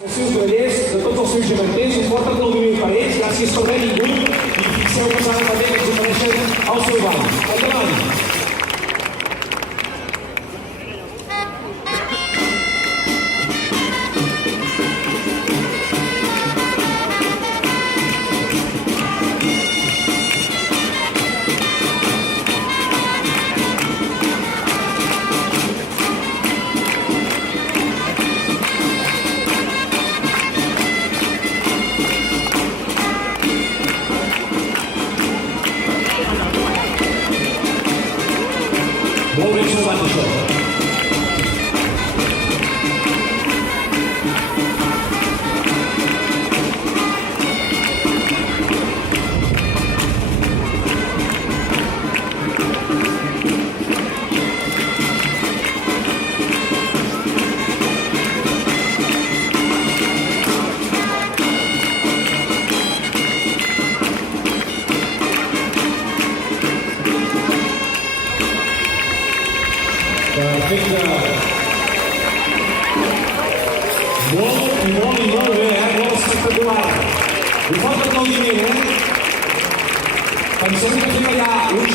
Els seus grellers, de tots els seus geganters, un fort aplaudiment per ells, gràcies per haver vingut i fixeu que s'ha de també que ens ofereixen el seu ball. Endavant! Molt ben salvat, això. Perfecte. Molt bé, molt espectacular. Un fort aplaudiment, Pensem que fem allà un